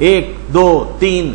1 2 3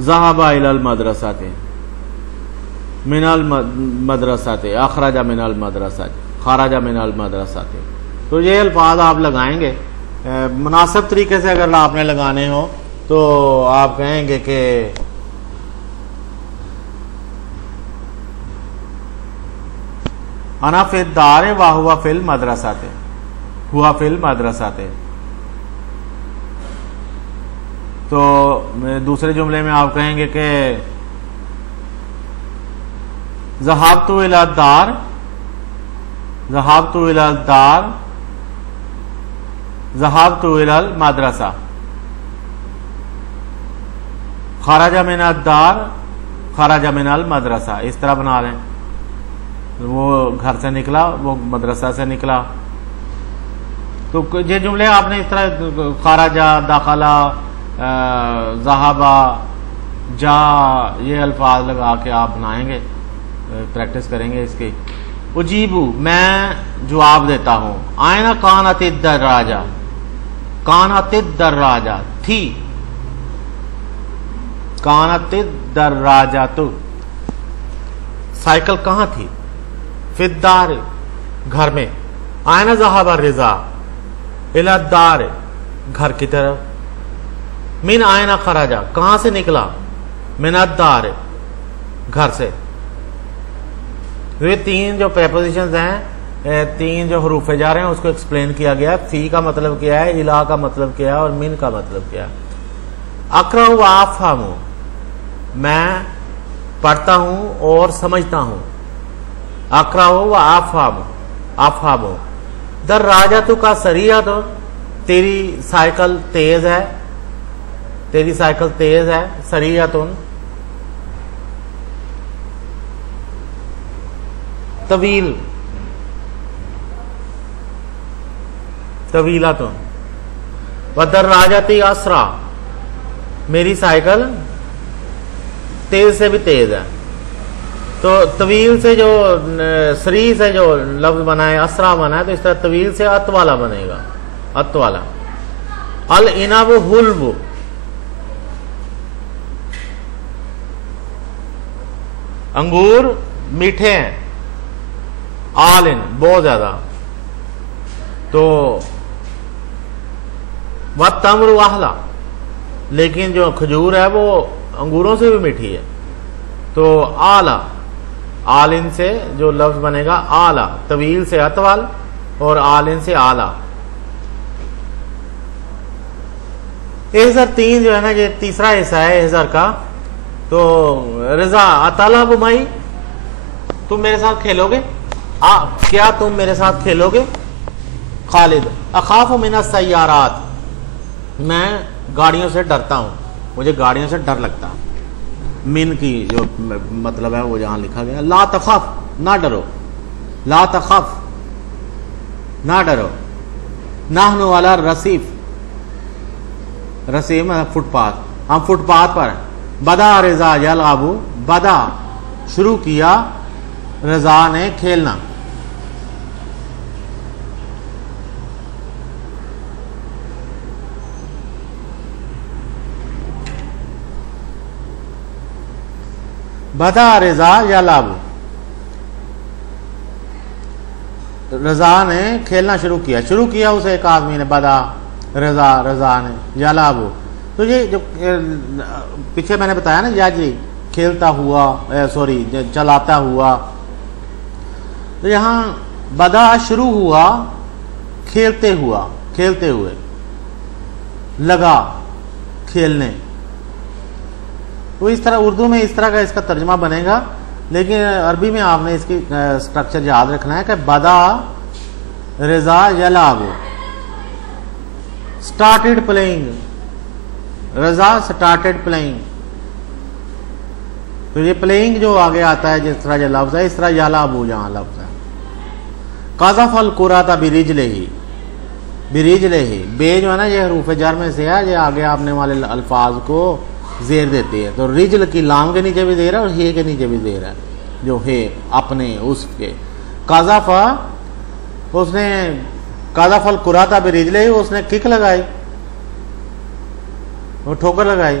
ज़हाबा इलल मदरसाते, मिनल मदरसाते, अखराजा मिनल मदरसाते, खराजा मिनल मदरसाते। तो ये अल्फाज आप लगाएंगे मुनासिब तरीके से। अगर आपने लगाने हो तो आप कहेंगे कि अना फिल दार व हुआ फिल मदरसाते, हुआ फिल मदरसाते। तो दूसरे जुमले में आप कहेंगे कि ज़हाबतु इला दार, ज़हाबतु इला दार, ज़हाबतु इलल मदरसा। खराजा मिनल दार, खराजा मिनल मदरसा। इस तरह बना लें, वो घर से निकला, वो मदरसा से निकला। तो ये जुमले आपने इस तरह खराजा, दाखला, ज़हाबा, जा, ये अल्फाज लगा के आप बनाएंगे, प्रैक्टिस करेंगे इसकी। उजीबू, मैं जवाब देता हूँ। आयना कानत दर्राजा, कानत दर्राजा थी, कानत दर्राजा तो साइकिल कहाँ थी? फिद्दार, घर में। आयना ज़हाबा रिजा, इला दार, घर की तरफ। मिन आयना खराजा, कहाँ से निकला? मिनद्दार, घर से। ये तीन जो प्रेपोजिशंस हैं, तीन जो हरूफ जा रहे हैं, उसको एक्सप्लेन किया गया है। फी का मतलब क्या है, इला का मतलब क्या है, और मिन का मतलब क्या है। अकरा व आफहमु, मैं पढ़ता हूं और समझता हूं। अकरा व आफहमु, आफहमु। दर्राजा तु का सरिया, तो तेरी साइकिल तेज है, तेरी साइकिल तेज है। सरियतुन तवील, तवीलातुन। व दर्राजती असरा, मेरी साइकिल तेज से भी तेज है। तो तवील से जो सरी से जो लफ्ज बना है, असरा बना है, तो इस तरह तवील से अत वाला बनेगा, अत वाला। अल इनाब हुल्ब, अंगूर मीठे हैं। आलिन, बहुत ज्यादा। तो वह तम्र वाहला, लेकिन जो खजूर है वो अंगूरों से भी मीठी है। तो आला, आलिन से जो लफ्ज बनेगा आला, तवील से अतवाल और आलिन से आला। एहजर तीन जो है ना, ये तीसरा हिस्सा है एहजर का। तो रजा अताला बुमाई, तुम मेरे साथ खेलोगे? क्या तुम मेरे साथ खेलोगे? खालिद, अखाफ मिन सय्यारात, मैं गाड़ियों से डरता हूं, मुझे गाड़ियों से डर लगता। मिन की जो मतलब है वो जहां लिखा गया। ला तखफ, ना डरो। ला तखफ, ना डरो। नाहनु अला रसीफ, रसीफ मतलब फुटपाथ, हम फुटपाथ पर हैं। बदा रजा यलअबु, बदा शुरू किया, रजा ने खेलना। बदा रजा यलअबु, रजा ने खेलना शुरू किया। शुरू किया उसे एक आदमी ने, बदा रजा, रजा ने, यलअबु। तो ये जो पीछे मैंने बताया ना, याजी खेलता हुआ, सॉरी चलाता हुआ। तो यहां बदा शुरू हुआ, खेलते हुआ, खेलते हुए, लगा खेलने। तो इस तरह उर्दू में इस तरह का इसका तर्जमा बनेगा, लेकिन अरबी में आपने इसकी स्ट्रक्चर याद रखना है कि बदा रजा यलाबु, स्टार्टेड प्लेइंग, रजा स्टार्टेड प्लेइंग। तो ये प्लेइंग जो आगे आता है जिस तरह ये लफ्ज है, इस तरह यलाबु जहां लफ्ज है। काज़फ़ल कुराता बिरिजलिही, बिरिजलिही, बे जो है ना ये हरूफ जर में से है, ये आगे आपने वाले अल्फाज को जेर देती है। तो रिजल की लाम के नीचे भी जेर है और हे के नीचे भी जेर है, जो हे अपने उसके। काज़फ़ा, उसने काज़फ़ल कुराता बिरिजलिही, उसने किक लगाई, वो ठोकर लगाई।